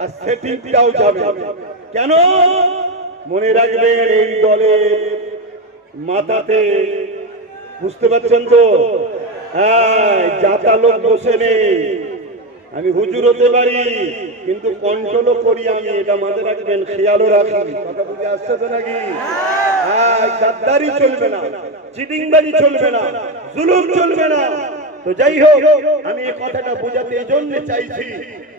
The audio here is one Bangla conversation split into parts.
আর সেটিংটাও যাবে। কেন? মনে রাখবেন এই দলের মাথাতে, বুঝতে পারছেন তো, হ্যাঁ, যাতা লোক বসে নেই। আমি হুজুর হতে পারি, কিন্তু কন্ট্রোলও করি আমি, এটা মাথায় রাখবেন, খেয়ালও রাখি। কথা বুঝে আসছে তো নাকি? হ্যাঁ, গাদ্দারি চলবে না, চিটিংবাজি চলবে না, জুলুম চলবে না। তো যাই হোক, আমি এই কথাটা বোঝাতে এই জন্য চাইছি,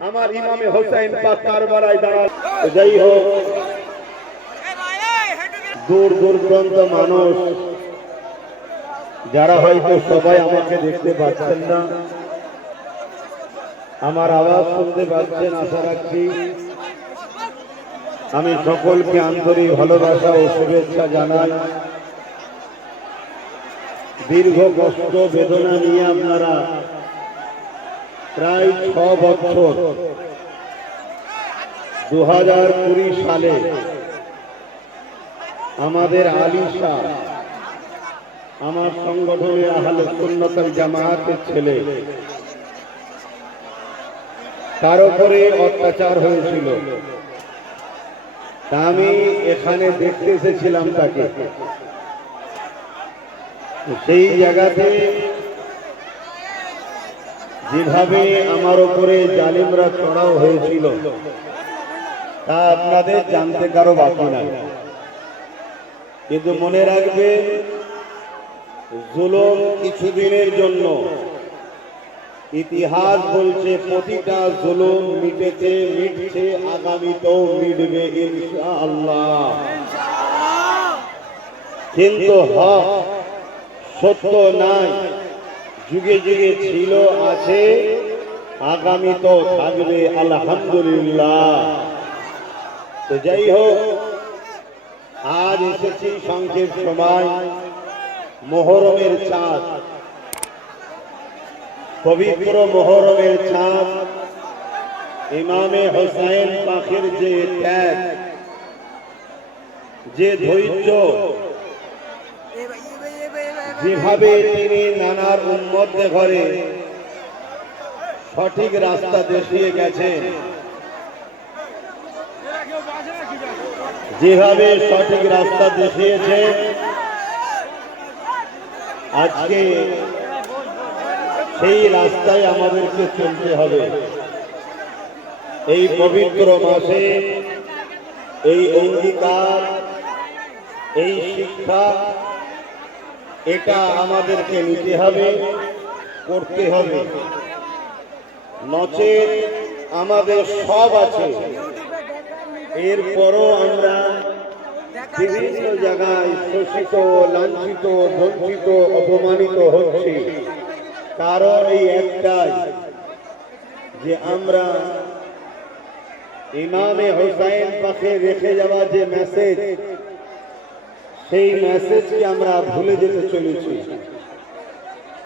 আমার ইমামে হোসেন পাক কারবালায় দাঁড়ান। তো যাই হোক, দূর দূরান্ত মানুষ যারা হয়তো সবাই আমাকে দেখতে পাচ্ছেন না, আমার আওয়াজ শুনতে পাচ্ছেন আশা রাখছি, আমি সকলকে আন্তরিক ভালোবাসা ও শুভেচ্ছা জানাই। দীর্ঘ কষ্ট বেদনা নিয়ে আপনারা প্রায় 6 বছর 2020 সালে আমাদের আলিশা, আমার সংগঠনের আহলে সুন্নাত ওয়াল জামাতের ছেলে, তার উপরে অত্যাচার হয়েছিল। তা আমি এখানে দেখতে এসেছিলাম তাকে। সেই জায়গাতে যেভাবে আমার উপরে জালিমরা চড়াও হয়েছিল তা আপনাদের জানতে কারো বাকি নাই। কিন্তু মনে রাখবেন, জুলুম কিছুদিনের জন্য, ইতিহাস বলছে প্রতিটা জুলুম মিটেছে, মিটছে, আগামীতেও মিটবে ইনশাআল্লাহ। কিন্তু হক সত্য নাই, যুগে যুগে ছিল, আছে, আগামীতেও থাকবে আলহামদুলিল্লাহ। তো যাই হোক, আজ এসেছি সংক্ষেপ সময়, মুহররমের চাঁদ, পবিত্র মুহররমের চাঁদ, ইমামে হোসেন পাকের যে ত্যাগ, যে ধৈর্য, যেভাবে তিনি নানার উম্মতদের ঘরে সঠিক রাস্তা দেখিয়ে গেছেন, যেভাবে সঠিক রাস্তা দেখিয়েছে, আজকে সেই রাস্তায় আমাদেরকে চলতে হবে। এই পবিত্র মাসে এই অঙ্গীকার, এই শিক্ষা, এটা আমাদেরকে নিতে হবে, করতে হবে। নচেত আমাদের সব আছে, এরপরও আমরা বিভিন্ন জায়গায় শোষিত, লাঞ্ছিত, বঞ্চিত, অপমানিত হচ্ছি। কারণ এই একটাই, যে আমরা ইমামে হোসেন পাকে রেখে যাওয়া যে মেসেজ, সেই মেসেজকে আমরা ভুলে যেতে চলেছি।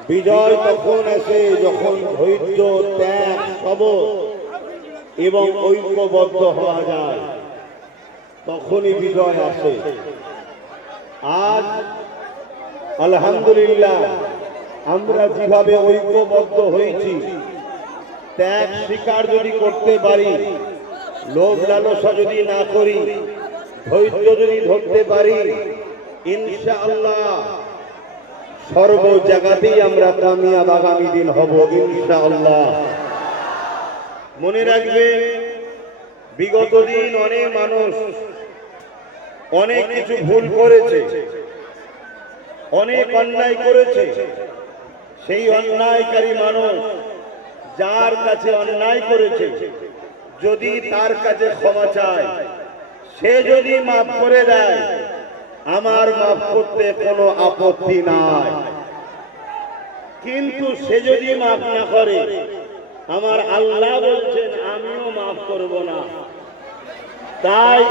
বিজয় তখন আসে যখন ধৈর্য, ত্যাগ, সবর এবং ঐক্যবদ্ধ হওয়া যায়, তখনই বিজয় আসে। আজ আলহামদুলিল্লাহ আমরা যেভাবে ঐক্যবদ্ধ হয়েছি, ত্যাগ স্বীকার যদি করতে পারি, লোভ লালসা যদি না করি, ধৈর্য যদি ধরতে পারি, ইনশাআল্লাহ সর্ব জায়গাতেই আমরা কামিয়াব আগামী দিন হব ইনশাআল্লাহ। মনে রাখবে, বিগত দিন অনেক মানুষ অনেক কিছু ভুল করেছে, অনেক অন্যায় করেছে। সেই অন্যায়কারী মানুষ যার কাছে অন্যায় করেছে, যদি তার কাছে ক্ষমা চায়, সে যদি মাফ করে দেয়, আমার মাফ করতে কোনো আপত্তি নাই। কিন্তু সে যদি মাফ না করে, আমার আল্লাহ বলছেন আমিও মাফ করব না। তাই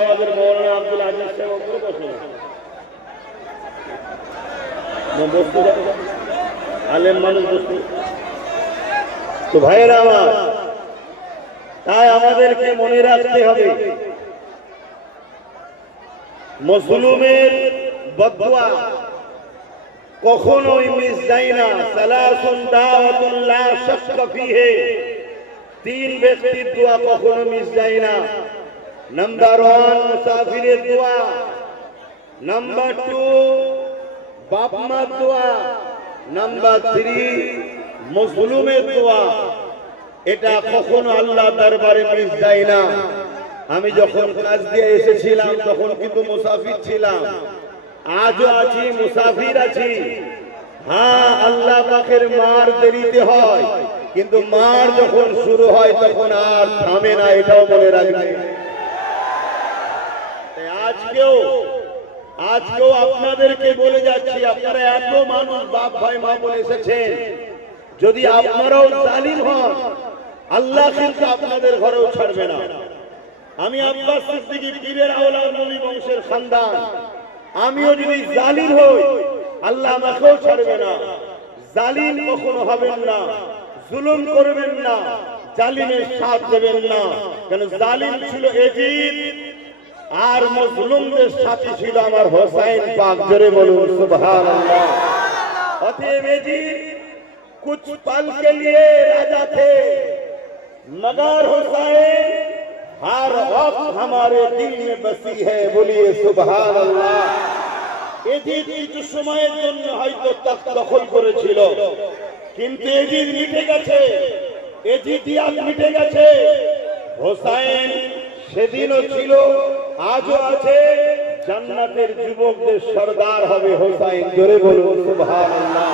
আমাদের মৌলানা আব্দুল আজিজ সাহেব বসতে আলেম মানুষ বসতে, তো ভাইয়েরা আমার, তাই আমাদেরকে মনে রাখতে হবে, মজলুমের বদদুয়া কখনোই মিস যায় না। সালাসুন দাওয়াতুন লা শাক্কা ফিহে, তিন ব্যক্তির দোয়া কখনো মিস যায় না। নাম্বার 1 মুসাফিরের দোয়া, নাম্বার 2 বাপ মার দোয়া, নাম্বার 3 মজলুমের দোয়া। এটা কখনো আল্লাহ দরবারে মিস যায় না। আমি যখন কাজ দিয়ে এসেছিলাম তখন কিন্তু মুসাফির ছিলাম, আজও আছি, মুসাফির আছি। হ্যাঁ, আল্লাহ পাকের মার দেরিতে হয়, কিন্তু মার যখন শুরু হয় তখন আর থামে না, এটাও মনে রাখবেন। আজকেও আপনাদেরকে বলে যাচ্ছি, আপনারা এত মানুষ বাপ ভাই মা বলে এসেছেন, যদি আপনারাও জালিম হন আল্লাহ কিন্তু আপনাদের ঘরেও ছাড়বে না। আমি আব্বাস সিদ্দিকী পীরের আওলাদ নবী বংশের খানদান, আমিও যদি জালিম হই আল্লাহ আমাকেও ছাড়বে না। জালিম কখনো হবেন না, জুলুম করবেন না, জালিমের সাথ দেবেন না। কেন জালিম ছিল এজিদ, আর মজলুমদের সাথী ছিল আমার হোসাইন পাক। জোরে বলুন সুবহানাল্লাহ। অতএব এজিদ कुछ पल के लिए राजा थे, मगर हुसैन हर वक्त हमारे दिल में बसी है। बोलिए सुभान अल्लाह। এজিদ কিছু সময়ের জন্য হয়তো তখ্ত দখল করেছিল, কিন্তু এজিদ মিটে গেছে, এজিদিয়াত মিটে গেছে। হোসেন সেদিনও ছিল, আজও আছে, জান্নাতের যুবকদের সরদার হবে হোসেন। জোরে বলুন সুবহানাল্লাহ।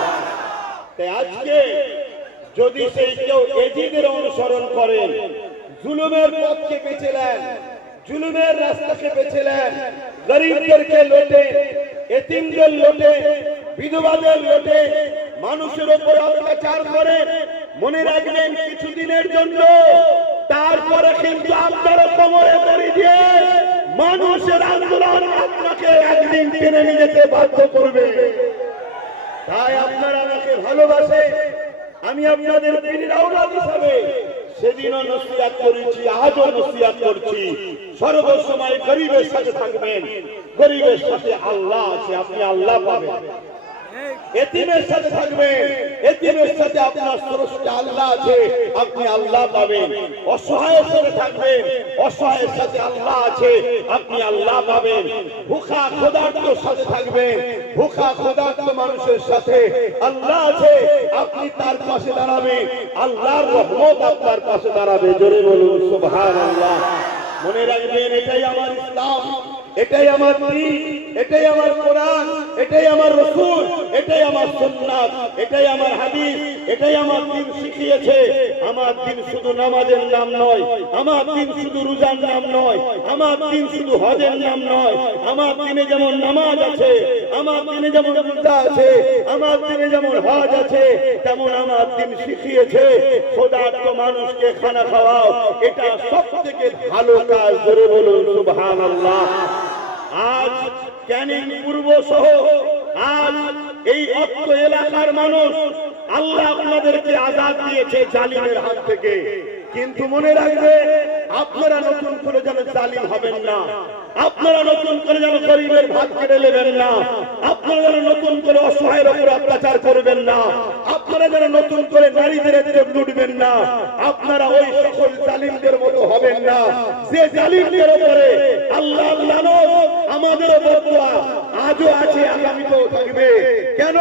তাই আজকে যদি সেই কেউ এজিদের অনুসরণ করেন, জুলুমের পথকে বেছে নেন, জুলুমের রাস্তাকে বেছে নেন, গরিবদেরকে লোটে, এতিমদের লোটে, বিধবাদের লোটে, মানুষের উপর অত্যাচার করে, মনে রাখবেন কিছুদিনের জন্য, তারপরে কিন্তু আপনারা কোমরে দড়ি দিয়ে মানুষের আন্দোলন আপনাকে একদিন টেনে নিয়ে যেতে বাধ্য করবে। তাই আপনারা আমাকে ভালোবাসে, আমি আপনাদের পীরের আওলাদ হিসাবে সেদিনও নসিহত করেছি, আজও নসিহত করছি, সর্বসময় গরিবের সাথে থাকবেন। গরিবের সাথে আল্লাহ আছে, আপনি আল্লাহ পাবেন। এতিমের সাথে থাকবেন, এতিমের সাথে আপনার স্রষ্টা আল্লাহ আছে, আপনি আল্লাহ পাবেন। অসহায়ের সাথে থাকবেন, অসহায়ের সাথে আল্লাহ আছে, আপনি আল্লাহ পাবেন। ভুখা ক্ষুধার্তর সাথে থাকবেন, ভুখা ক্ষুধার্ত মানুষের সাথে আল্লাহ আছে, আপনি তার পাশে দাঁড়াবেন, আল্লাহর রহমত আপনার পাশে দাঁড়াবে। জোরে বলুন সুবহানাল্লাহ। মনে রাখবেন, এটাই আমার ইসলাম, এটাই আমার দ্বীন, এটাই আমার কোরআন, এটাই আমার রাসূল, এটাই আমার সুন্নাত, এটাই আমার হাদিস, এটাই আমার দ্বীন শিখিয়েছে। আমার দ্বীন শুধু নামাজের নাম নয়, আমার দ্বীন শুধু রোজার নাম নয়, আমার দ্বীন শুধু হজের নাম নয়। আমার দ্বীনে যেমন নামাজ আছে, আমার দ্বীনে যেমন রোজা আছে, আমার দ্বীনে যেমন হজ আছে, তেমন আমার দ্বীন শিখিয়েছে ক্ষুধার্ত মানুষকে খানা খাওয়াও। এটা সবথেকে ভালো কাজ। জোরে বলুন সুবহানাল্লাহ। আজ ক্যানিং পূর্ব সহ আজ এই অত্র এলাকার মানুষ, আল্লাহ আপনাদেরকে আজাদ দিয়েছে জালিমের হাত থেকে, কিন্তু মনে রাখবে আপনারা নতুন করে যেন জালিম হবেন না, আপনারা নতুন করে যেন গরিবের ভাত কেড়ে নেবেন না, আপনারা যেন নতুন করে অসহায়ের উপর অত্যাচার করবেন না, আপনারা যেন নতুন করে নারীদের ইজ্জত লুটবেন না, আপনারা ওই সকল জালিমদের মতো হবেন না যে জালিমদের উপরে আল্লাহ লানত আমাদের বদুয়া আজও আছে, আগামীতেও থাকবে। কেন?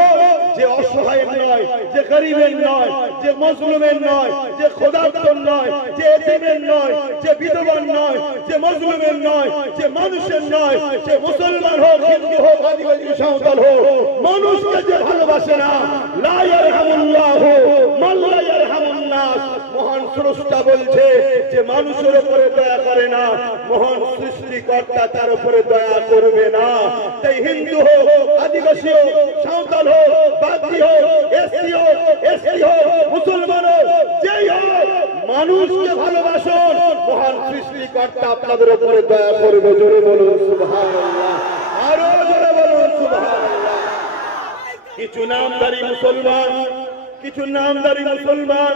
যে অসহায়ের নয়, যে গরিবের নয়, যে মজলুমের নয়, যে ক্ষুধার্তর নয়, যে এতিমের নয়, যে বিধবার নয়, যে মজলুমের নয়, যে মানুষের নয়, সে মুসলমান হোক, হিন্দু হোক, আদিবাসী সাঁওতাল হোক, মানুষকে যে ভালোবাসে না, লা ইয়ারহামুল্লাহু মান লা ইয়ারহামুন নাস। মহান স্রষ্টা বলছে যে মানুষের উপরে দয়া করে না, মহান সৃষ্টিকর্তা তার উপরে দয়া করবে না। তাই হিন্দু হোক, আদিবাসী হোক, সাঁওতাল হোক, বাগদি হোক, এসসি হোক, এসটি হোক, মুসলমান হোক, যেই হোক, মানুষকে ভালোবাসুন, মহান সৃষ্টিকর্তা আপনাদের উপরে দয়া করবে। জোরে বলুন সুবহানাল্লাহ, আরো জোরে বলুন সুবহানাল্লাহ। কিছু নামধারী মুসলমান, কিছু নামধারী মুসলমান,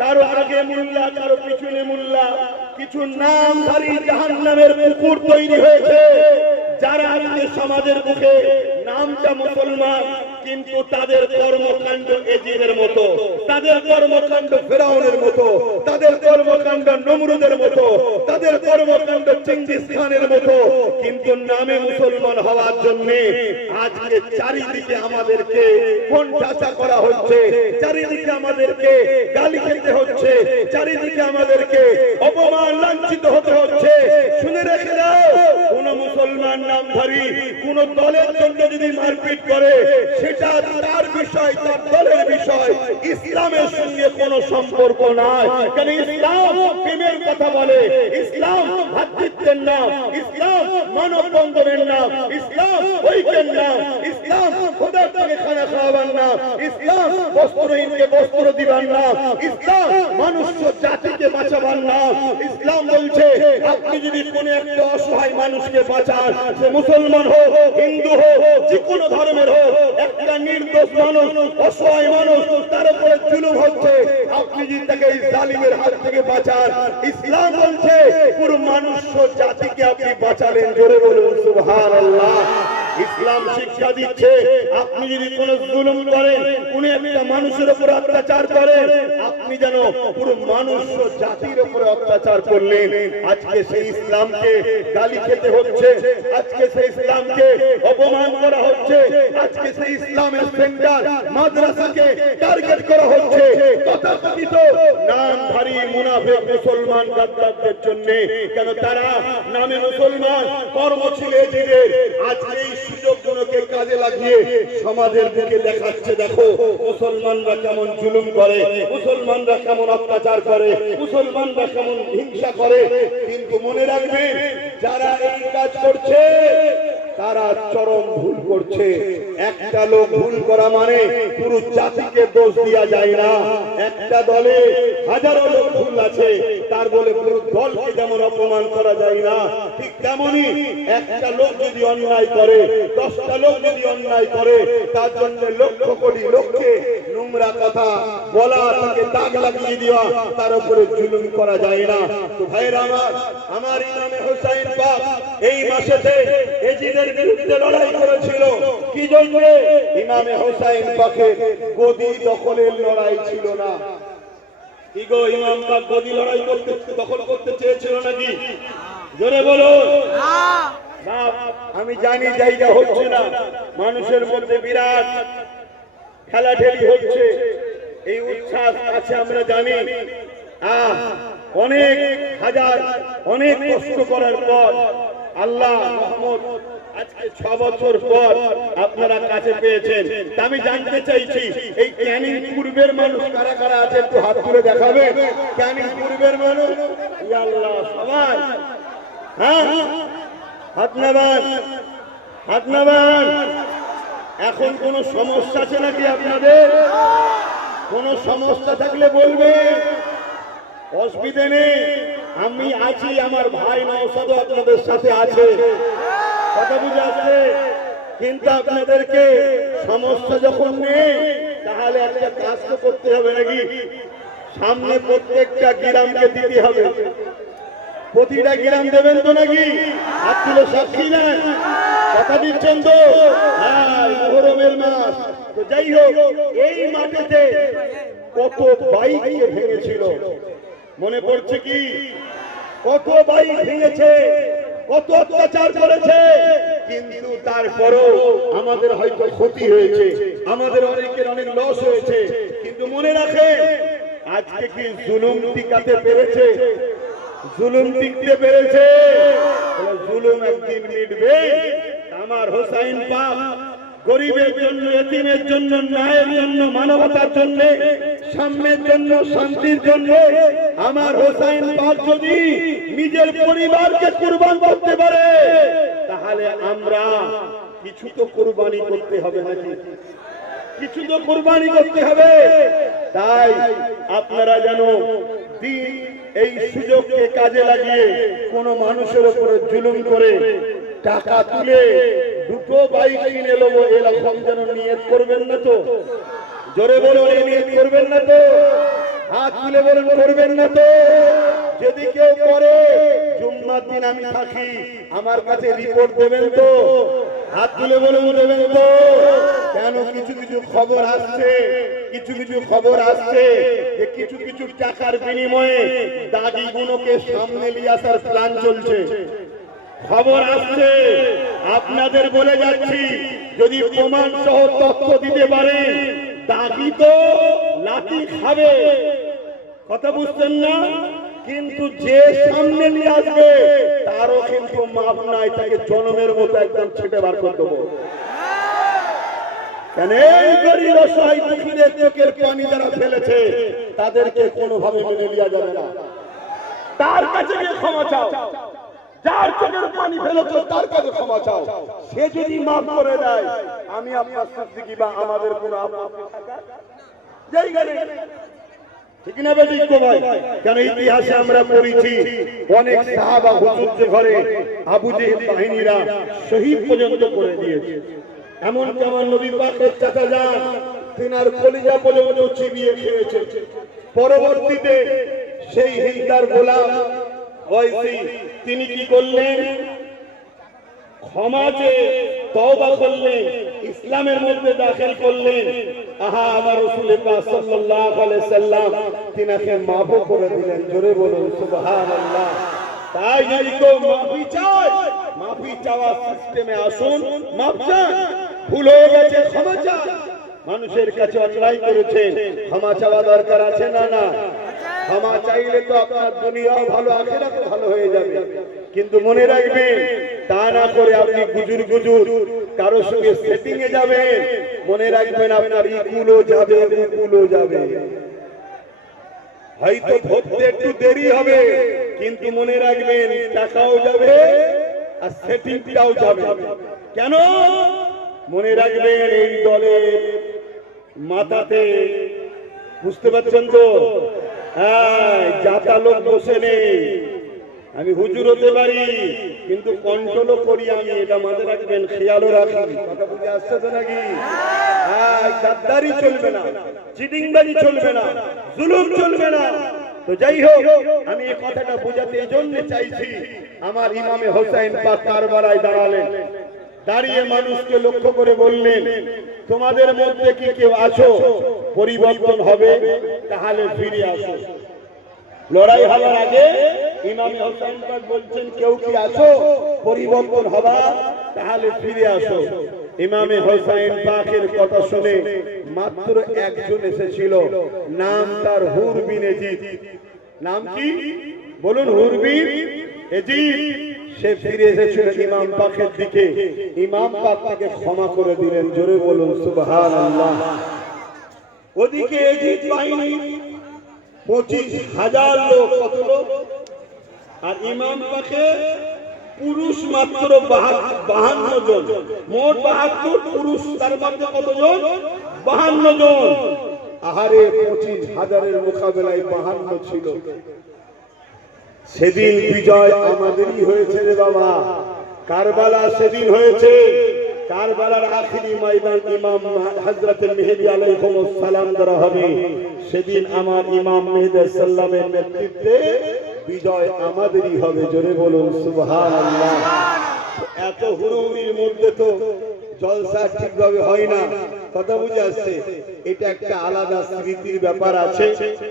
কারো আগে মুল্লা, কারো পিছনে মুল্লা, কিছু নামধারী জাহান্নামের পুকুর তৈরি হয়েছে, যারা আজকে সমাজের মুখে নামটা মুসলমান, কিন্তু তাদের কর্মকাণ্ড এজিদের মতো, তাদের কর্মকাণ্ড ফেরাউনের মতো, তাদের কর্মকাণ্ড নমরুদের মতো, তাদের কর্মকাণ্ড চেঙ্গিস খানের মতো। কিন্তু নামে মুসলমান হওয়ার জন্য আজকে চারিদিকে আমাদেরকে কোণঠাসা করা হচ্ছে, চারিদিকে আমাদেরকে গালি খেতে হচ্ছে, চারিদিকে আমাদেরকে অপমান লাঞ্ছিত হতে হচ্ছে। শুনে রেখে দাও, কোন মুসলমান নামধারী কোন দলের জন্য যদি মারপিট করে সেটা তার বিষয়, তার দলের বিষয়, ইসলামের সঙ্গে কোনো সম্পর্ক নাই। কারণ ইসলাম প্রেমের কথা বলে, ইসলাম ভ্রাতৃত্বের নাম, ইসলাম মানব বন্ধনের নাম, ইসলাম ঐক্যের নাম, ইসলাম খোদার থেকে খানা খাওয়াবার নাম, ইসলাম বস্ত্রহীনকে বস্ত্র দিবার নাম, ইসলাম মনুষ্য জাতিকে বাঁচাবার নাম। ইসলাম বলছে আপনি যদি কোনো একটা অসহায় মানুষকে বাঁচান, সে মুসলমান হোক, হিন্দু হোক, যে কোনো ধর্মের হোক, একটা নির্দোষ মানুষ, অসহায় মানুষ, তার উপরে জুলুম হচ্ছে, আপনি যদি তাকে এই জালিমের হাত থেকে বাঁচান, ইসলাম বলছে পুরো মনুষ্য জাতিকে আপনি বাঁচালেন। জোরে বলুন সুবহানাল্লাহ। ইসলাম শিক্ষা দিচ্ছে আপনি যদি কোনো জুলুম করেন, কোন একটা মানুষের উপর অত্যাচার করেন, আপনি যেন পুরো মনুষ্য জাতির উপরে অত্যাচার করলেন। আজকে সেই ইসলামকে গালি খেতে হচ্ছে, আজকে সেই ইসলামকে অপমান করা হচ্ছে, আজকে সেই ইসলামের সেন্টার মাদ্রাসাকে টার্গেট করা হচ্ছে তথাকথিত নামধারী মুনাফিক মুসলমান গাদ্দারদের জন্য। কেন তারা নামে মুসলমান, কর্ম ছিল এজিদের। আজকে এই সুযোগগুলোকে কাজে লাগিয়ে সমাজের দিকে দেখাচ্ছে, দেখো মুসলমানরা কেমন জুলুম করে, মুসলমানরা কেমন অত্যাচার করে, মুসলমানরা কেমন হিংসা করে। কিন্তু মনে রাখবেন, যারা এই কাজ করছে তারা চরম ভুল করছে। একটা লোক ভুল করা মানে পুরো জাতিকে দোষ দেওয়া যায় না। একটা দলে হাজারো লোক ভুল আছে, তার বলে পুরো দলকে যেমন অপমান করা যায় না, ঠিক তেমনি একটা লোক যদি অন্যায় করে, 10টা লোক যদি অন্যায় করে, তার জন্য লক্ষ কোটি লোককে নোংরা কথা বলা, তাকে দাগ লাগিয়ে দেওয়া, তার উপরে জুলুম করা যায় না। তো ভাইরা আমার ইমামে হোসাইন পাক এই মাসেতে এজিদের বিরুদ্ধে লড়াই করেছিল। কি জন্য? ইমামে হোসাইন পাকের গদি দখলের লড়াই ছিল না। কি গো, ইমাম পাক গদি লড়াই করতে, দখল করতে চেয়েছিল নাকি? জোরে বলো। আমি জানি জায়গা হচ্ছে না, মানুষের মধ্যে বিরাট খেলাঠেলি হচ্ছে, এই উচ্ছ্বাস আছে আমরা জানি। অনেক হাজার অনেক কষ্ট করার পর আল্লাহ রহমত আজকে 6 বছর পর আপনারা কাছে পেয়েছেন। তা আমি জানতে চাইছি, এই ক্যানিং পূর্বের মানুষ কারা কারা আছে একটু হাত তুলে দেখাবে। ক্যানিং পূর্বের মানুষ, ইয়া আল্লাহ, সবাই হ্যাঁ হাত নামান, হাত নামান। এখন কোন সমস্যা আছে নাকি আপনাদের? কোন সমস্যা থাকলে বলবে, অসুবিধে নেই, আমি আছি, আমার ভাই নওশাদও আপনাদের সাথে আছে। কথা বুঝে আসছে? কিন্তু আপনাদেরকে সমস্যা যখন নেই, তাহলে একটা কাজ তো করতে হবে নাকি? সামনে প্রত্যেকটা গ্রামকে দিতে হবে, প্রতিটা গ্রাম দেবেন তো নাকি? হাত তুলে সাক্ষী না, কথা দিচ্ছেন তো? হ্যাঁ, মুহররমের মাস। তো যাই হোক, এই মাঠেতে কত বাইক ভেঙেছিল মনে পড়ছে কি? কত বাইক ভেঙেছে, কত অত্যাচার করেছে, কিন্তু তারপরও আমাদের হয়তো ক্ষতি হয়েছে, আমাদের অনেকের অনেক লস হয়েছে। কিন্তু মনে রাখে, আজকে কি জুলুম টিকাতে পেরেছে? জুলুম টিকতে পেরেছে? জুলুম একদিন মিটবে। আমার হোসাইন পাক গরিবের জন্য, এতিমের জন্য, ন্যায়ের জন্য, মানবতার জন্য, সাম্যের জন্য, শান্তির জন্য আমার হোসাইন পাক যদি নিজের পরিবারকে কুরবান করতে পারে, তাহলে আমরা কিছু তো কুরবানি করতে হবে নাকি? কিছু তো কুরবানি করতে হবে। তাই আপনারা যেন এই সুযোগকে কাজে লাগিয়ে কোন মানুষের উপরে জুলুম করে টাকা তুলে 2টো বাইক কিনে নেবো এরকম যেন নিয়ত করবেন না তো? জোরে বলে নিয়ত করবেন না তো? হাত তুলে বলেন করবেন না তো? যদি কেউ করে, জুম্মার দিন আমি থাকি, আমার কাছে রিপোর্ট দেবেন তো? হাত তুলে বলে দেবেন তো? কেন কিছু কিছু খবর আসছে, কিছু কিছু খবর আসছে যে কিছু কিছু টাকার বিনিময়ে দাগি গুলোকে সামনে নিয়ে আসার প্ল্যান চলছে। খবর আসছে, আপনাদের বলে যাচ্ছি, যদি প্রমাণ সহ তথ্য দিতে পারে, দাগি তো লাঠি খাবে, কথা বুঝছেন না? কিন্তু যে সামনে নিয়ে আসবে তারও কিন্তু মাপ নাই, তাকে জনমের মতো একদম ছেটে বার করে দেবো। কেন এই গরিব অসহায় দুঃখীদের চোখের পানি যারা ফেলেছে তাদেরকে কোনোভাবে মেনে নেওয়া যাবে না। তার কাছে গিয়ে ক্ষমা চাও, যার চোখের পানি ফেলেছ তার কাছে ক্ষমা চাও। সে যদি মাফ করে দেয়, আমি আপনার সিদ্দিকী বা আমাদের কোনো আপত্তি থাকার জায়গা নেই। ঠিক না বেঠিক গো ভাই? কেন ইতিহাসে আমরা পড়েছি অনেক সাহাবা হুজুরদের ঘরে আবু জেহেল বাহিনীরা শহীদ পর্যন্ত করে দিয়েছে। এমনকি আমার নবী পাকের চাচা যান, তিনার কলিজা পর্যন্ত চিবিয়ে খেয়েছে। পরবর্তীতে সেই হিন্দার গোলাম ওয়াইসি তিনি কি করলেন? ক্ষমা চেয়ে তওবা করলেন, ইসলামের মধ্যে দাখিল করলেন। আহা, আমার রাসূল পাক সাল্লাল্লাহু আলাইহি সাল্লাম তিনাকে মাফ করে দিলেন। জোরে বলুন সুবহানাল্লাহ। তাই যদি কেউ মাফি চায়, মাফি চাওয়ার সিস্টেমে আসুন, মাফ চান, ভুল হয়ে গেছে ক্ষমা চান। মানুষের কাছে অন্যায় করেছেন, ক্ষমা চাওয়া দরকার আছে না? না, ক্ষমা চাইলে তো আপনার দুনিয়াও ভালো, আখিরাতও ভালো হয়ে যাবে। কিন্তু মনে রাখবেন, তা না করে আপনি গুজুর গুজুর কারোর সঙ্গে সেটিং এ যাবেন, মনে রাখবেন আপনার ইকুলও যাবে, উকুলও যাবে। হয়তো ধরতে একটু দেরি হবে, কিন্তু মনে রাখবেন টাকাও যাবে আর সেটিংটাও যাবে। কেন? মনে রাখবেন এই দলের মাথাতে, বুঝতে পারছেন তো, যাতা লোক বসে নেই। আমি হুজুর হতে পারি, কিন্তু কন্ট্রোলও করি আমি, এটা মাথায় রাখবেন, খেয়ালও রাখি। কথা বুঝে আসছে তো নাকি? গাদ্দারি চলবে না, চিটিংবাজি চলবে না, জুলুম চলবে না। তো যাই হোক, আমি এই কথাটা বোঝাতে এই জন্য চাইছি, আমার ইমামে হোসেন পাক কারবালায় দাঁড়ালেন, দাঁড়িয়ে মানুষকে লক্ষ্য করে বললেন, তোমাদের মধ্যে কি কেউ আছো পরিবর্তন হবে? তাহলে ফিরে আসো। লড়াই হওয়ার আগে ইমামে হোসেন পাক বলছেন, কেউ কি আছো পরিবর্তন হবা? তাহলে ফিরে আসো। ইমামে হোসেন পাকের কথা শুনে মাত্র একজন এসেছিল, নাম তার হুর বিন এজিদ। নাম কি বলুন? হুর বিন এজিদ। সে ফিরে এসেছিল ইমাম পাকের দিকে, ইমাম পাক তাকে ক্ষমা করে দিলেন। জোরে বলুন সুবহানাল্লাহ। ওদিকে এজিদ বাহিনী 25,000 লোক, কত লোক? আর ইমাম পাকে পুরুষ মাত্র 52 জন, মোট 72 পুরুষ, তার মধ্যে কতজন? 52 জন। আহারে, 25,000-এর মোকাবেলায় 52 ছিল। সেদিন বিজয় আমাদেরই হয়েছে রে বাবা। কারবালা সেদিন হয়েছে, কারবালার আখিরি ময়দান ইমাম হযরত মেহেদী আলাইহিস সালাম দ্বারা হবে। সেদিন আমার ইমাম মেহেদী সাল্লামের নেতৃত্বে বিজয় আমাদেরই হবে। জোরে বলুন সুবহানাল্লাহ। এত হুড়ুহুড়ির মধ্যে তো জলসা ঠিকভাবে হয় না, কথা বুঝে আসছে? এটা একটা আলাদা স্মৃতির ব্যাপার আছে।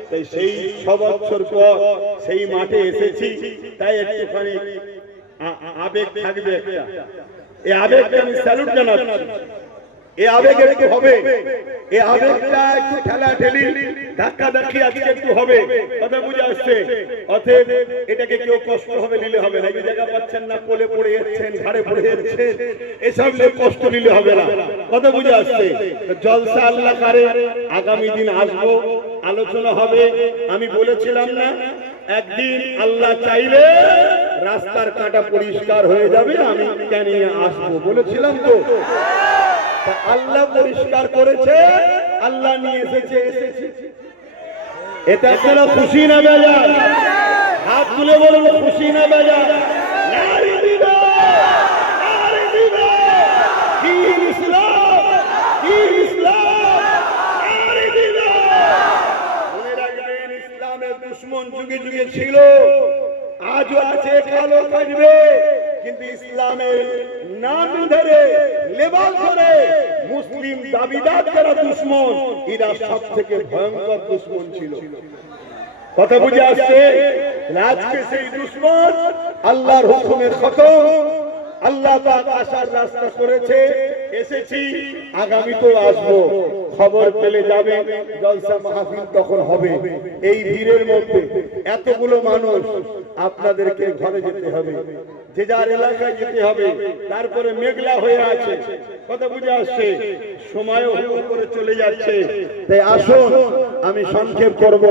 তাই সেই 6 বছর পর সেই মাঠে এসেছি, তাই একটুখানি আবেগ থাকবে একটা। এই আবেগটা আমি স্যালুট জানাচ্ছি। এই আবেগ একটু হবে, এই আবেগটা একটু ঠেলাঠেলি ধাক্কা ধাক্কি আজকে একটু হবে, কথা বুঝে আসছে? অতএব এটাকে কেউ কষ্ট হবে নিলে হবে না। এই জায়গা পাচ্ছেন না, কোলে পড়ে যাচ্ছেন, ঘাড়ে পড়ে যাচ্ছেন, এসব নিয়ে কষ্ট নিলে হবে না, কথা বুঝে আসছে? জলসা আল্লাহ করে, আগামী দিন আসবো, আলোচনা হবে। আমি বলেছিলাম না, একদিন আল্লাহ চাইলে রাস্তার কাঁটা পরিষ্কার হয়ে যাবে, আমি কেন আসবো বলেছিলাম তো? আল্লাহ পরিষ্কার করেছে, আল্লাহ নিয়ে এসেছে, এসেছি। এটা আপনারা খুশি না বেজার? হাত তুলে বলুন খুশি না বেজার? নারী দিবে, নারী দিবে, দ্বীন ইসলাম, দ্বীন ইসলাম, নারী দিবে। মনে রাখবেন, ইসলামের দুশমন যুগে যুগে ছিল, আজও আছে, কালো থাকবে, কিন্তু ইসলামের নাম ধরে লেবাস ধরে মুসলিম দাবিদার যারা দুশ্মন, এরা সব থেকে ভয়ঙ্কর দুশ্মন ছিল। কথা বুঝে আসছে? আজকে সেই দুশ্মন আল্লাহর হুকুমের খতম, আল্লাহ পাক আসার রাস্তা করেছে, এসেছি, আগামী তো আসবো, খবর পেলে যাবে, জলসা মাহফিল তখন হবে। এই ভিড়ের মধ্যে এতগুলো মানুষ, আপনাদেরকে ঘরে যেতে হবে, যে যার এলাকায় যেতে হবে, তারপরে মেঘলা হয়ে আছে। কথা বুঝে আসছে? সময়ও হুড় করে চলে যাচ্ছে, তাই আসুন আমি সংক্ষেপ করব,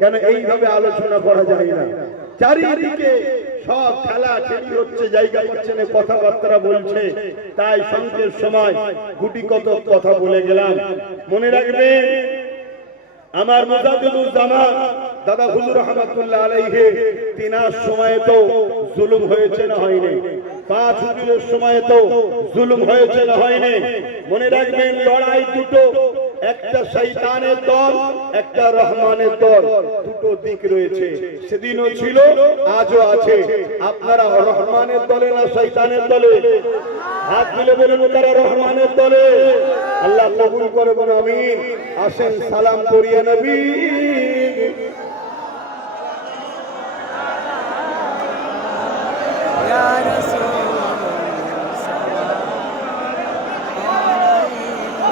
কেন এইভাবে আলোচনা করা যায় না। চারিদিকে সব খেলা খেলি হচ্ছে, জায়গা পাচ্ছে না, কথাবার্তা বলছে, তাই সংক্ষেপ সময় গুটি কত কথা বলে গেলাম। মনে রাখবেন, আমার মুজাদ্দিদুজ্জামান দাদা হুজুর রহমাতুল্লাহ আলাইহি, তিনার সময়ে তো জুলুম হয়েছে না হয়নি? পাঁচ হুজুরের সময়ে তো জুলুম হয়েছে না হয়নি? মনে রাখবেন, লড়াই দুটো, একটা শয়তানের দল, একটা রহমানের দল, দুটো দিক রয়েছে। সেদিনও ছিল, আজও আছে। আপনারা রহমানের দলে না শয়তানের দলে? হাত তুলে বলুন, তারা রহমানের দলে। আল্লাহ কবুল করবেন, আমিন। আসেন সালাম করিয়ে নবী।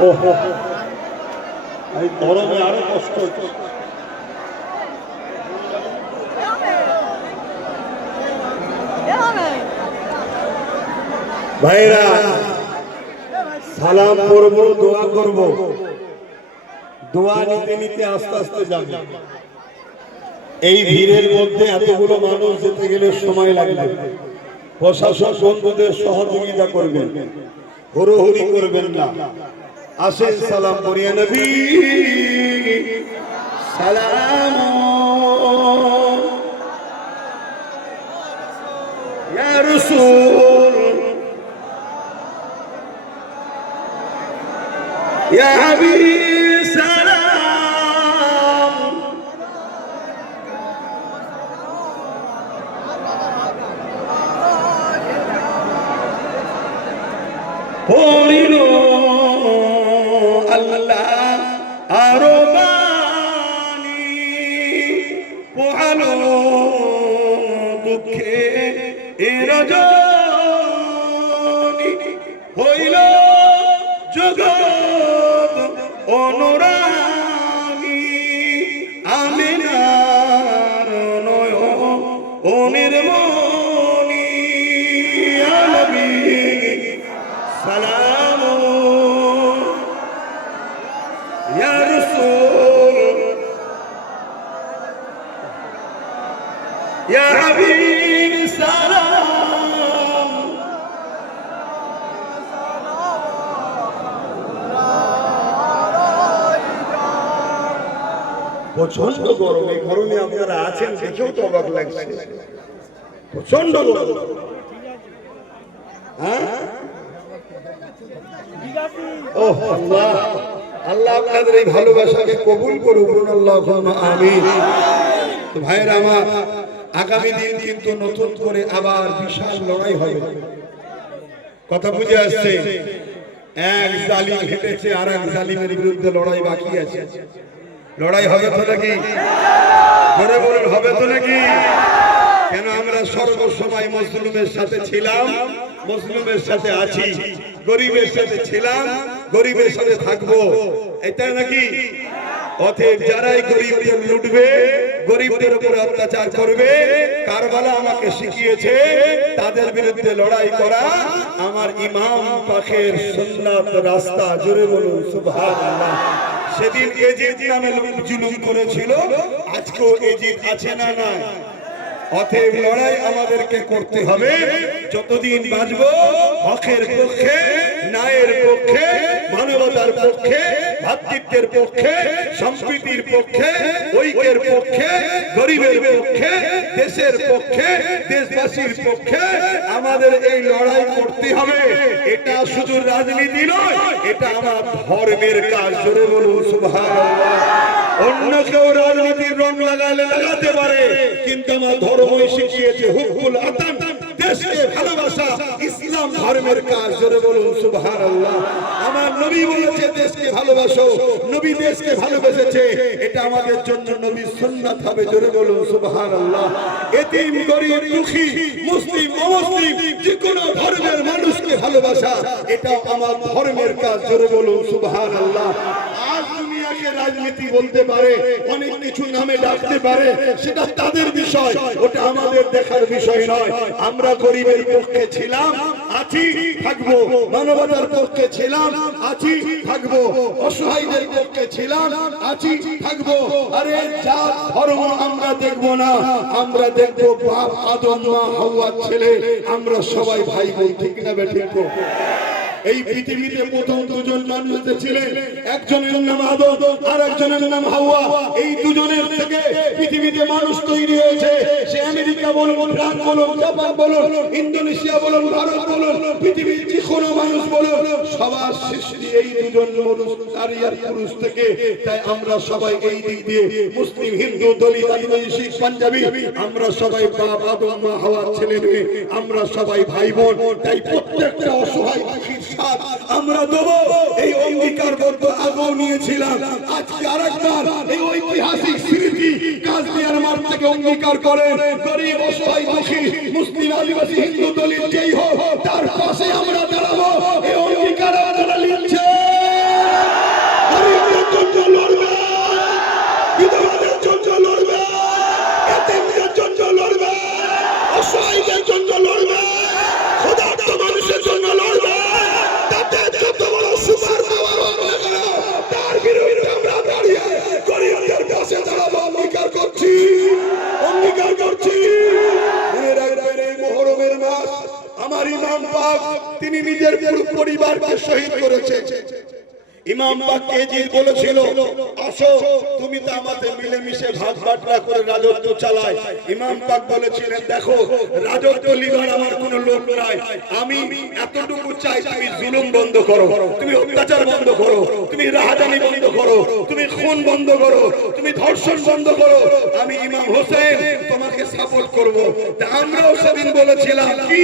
ওহো, এই গরমে আরো কষ্ট হচ্ছে। ভাইরা, সালাম করব, দোয়া করব, দোয়া নিতে নিতে আস্তে আস্তে যাবে। এই ভিড়ের মধ্যে এতগুলো মানুষ যেতে গেলে সময় লাগবে। প্রশাসন বন্ধুদের সহযোগিতা করবেন, হুড়োহুড়ি করবেন না। আসেন সালাম করিয়া নবী। সালাম ইয়া রাসূল ইয়া হাবিব, সালাম। পড়িল আল্লাহ আরো বাণী, পোহালো দুঃখে এ রজনী, হইল জগৎ অনুরাগী, আমিনার নয়নের মণি, ইয়া নবী সালাম, ইয়া রাসূল ইয়া হাবিব, সালাম। প্রচন্ড গরম, এই গরমে আপনারা আছেন দেখেও তো অবাক লাগছে, প্রচন্ড গরম। হ্যাঁ, ওহ আল্লাহ, আল্লাহ আপনাদের এই ভালোবাসাকে কবুল করুন, আল্লাহুম্মা আমিন। তো ভাইরা আমার, আগামী দিন কিন্তু নতুন করে আবার বিশাল লড়াই হবে। কথা বুঝে আসছে? এক জালিম হেঁটেছে, আর এক জালিমের বিরুদ্ধে লড়াই বাকি আছে। লড়াই হবে তো নাকি? জোরে বলুন, হবে তো নাকি? কেন আমরা সর্বসময় মজলুমের সাথে ছিলাম, মজলুমের সাথে আছি, গরিবের সাথে ছিলাম, গরিবের সাথে থাকবো, এটা নাকি? অতএব যারাই গরিবদের লুটবে, গরিবদের উপর অত্যাচার করবে, কারবালা আমাকে শিখিয়েছে তাদের বিরুদ্ধে লড়াই করা আমার ইমাম পাকের সুন্নাত রাস্তা। জোরে বলুন সুবহানাল্লাহ। সেদিন এজিদ নামে লোক জুলুম করেছিল, আজকেও এজিদ আছে না নাই? অতএব লড়াই আমাদেরকে করতে হবে। যতদিন বাঁচবো হকের পক্ষে, ন্যায়ের পক্ষে, মানবতার পক্ষে, ভাতৃত্বের পক্ষে, সম্প্রীতির পক্ষে, ঐক্যের পক্ষে, গরিবের পক্ষে, দেশের পক্ষে, দেশবাসীর পক্ষে আমাদের এই লড়াই করতে হবে। এটা শুধু রাজনীতি নয়, এটা আমার ধর্মের কাজ। জোরে বলুন সুবহানাল্লাহ। অন্য কেউ রাজনীতির রং লাগালে লাগাতে পারে, কিন্তু আমার ধর্মই শিখিয়েছে হুকুল আতাম, দেশকে ভালোবাসা ইসলাম ধর্মের কাজ। জোরে বলুন সুবহানাল্লাহ। আমার নবী বলেছে দেশকে ভালোবাসো, নবী দেশকে ভালোবেসেছে, এটা আমাদের জন্য নবীর সুন্নাত হবে। জোরে বলুন সুবহানাল্লাহ। এতিম গরীব দুঃখী মুসলিম অমুসলিম যে কোনো ধর্মের মানুষকে ভালোবাসা এটাও আমার ধর্মের কাজ। জোরে বলুন সুবহানাল্লাহ। আজ দুনিয়াকে রাজনীতি বলতে পারে, অনেক কিছু নামে ডাকতে পারে, সেটা তাদের বিষয়, ওটা আমাদের দেখার বিষয় নয়। আমরা গরিবের পক্ষে ছিলাম, আছি, থাকবো। মানবতার পক্ষে ছিলাম, আছি, থাকবো। অসহায়দের পক্ষে ছিলাম, আছি, থাকবো। আরে জাত ধর্ম আমরা দেখবো না, আমরা দেখবো বাপ আদম মা হাওয়ার ছেলে, আমরা সবাই ভাই বোন। ঠিক না বেঠিক? এই পৃথিবীতে প্রথম দুজন মানুষ ছিলেন, একজনের নাম আদম আর একজনের নাম হাওয়া। এই দুজনের থেকে পৃথিবীতে মানুষ তৈরি হয়েছে। সে আমেরিকা বলুন, ফ্রান্স বলুন, জাপান বলুন, ইন্দোনেশিয়া বলুন, ভারত বলুন, পৃথিবীর যে কোনো মানুষ বলুন, সবার সৃষ্টি এই দুজন মানুষ, নারী আর পুরুষ থেকে। তাই আমরা সবাই এই দিক দিয়ে মুসলিম, হিন্দু, দলিত, আদিবাসী, শিখ, পাঞ্জাবি, আমরা সবাই বাপ আদম মা হাওয়ার ছেলে মেয়ে, আমরা সবাই ভাই বোন। তাই প্রত্যেকটা অসহায় আমরা দেবো, এই অঙ্গীকারবদ্ধ আগেও নিয়েছিলাম। আজকে আরেকবার এই ঐতিহাসিক স্মৃতি কাজদিয়ার মাঠ থেকে অঙ্গীকার করেন, গরিব অসহায় দুঃখী মুসলিম আদিবাসী হিন্দু দলিত যেই হোক তার পাশে আমরা দাঁড়াবো। এই অঙ্গীকার আপনারা নিচ্ছে, গরিবদের জন্য লড়বে, বিধবাদের জন্য লড়বে, এতিমদের জন্য লড়বে, অসহায়দের জন্য লড়বে, ক্ষুধার্ত মানুষের জন্য লড়বে। তার বিরুদ্ধে আমরা দাঁড়িয়ে গরিবদের পাশে দাঁড়াবো, অঙ্গীকার করছি, অঙ্গীকার করছি। মনে রাখবেন এই মুহররমের মাস আমার ইমাম পাক তিনি নিজের পুরো পরিবারকে শহীদ করেছেন। ইমাম পাক কেজির বলেছিল, আসো তুমি তো আমাদের মিলেমিশে ভাগ বাটরা করে রাজত্ব চালায়। ইমাম পাক বলেছিলেন, দেখো রাজত্ব লিবার আমার কোনো লোক নাই, আমি এতটুকু চাই তুমি জুলুম বন্ধ করো, তুমি অত্যাচার বন্ধ করো, তুমি রাহাজানি বন্ধ করো, তুমি খুন বন্ধ করো, তুমি ধর্ষণ বন্ধ করো। আমি ইমাম হোসেন তোমাকে সাপোর্ট করব। তা আমরাও সেদিন বলেছিলাম কি,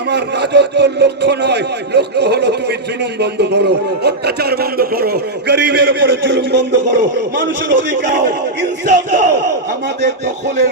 আমার রাজত্বের লক্ষ্য নয়, লক্ষ্য হলো তুমি জুলুম বন্ধ করো, অত্যাচার বন্ধ করো, গরিবের উপরে জুলুম বন্ধ করো, মানুষের অধিকার ইনসাফ দাও। আমাদের দখলের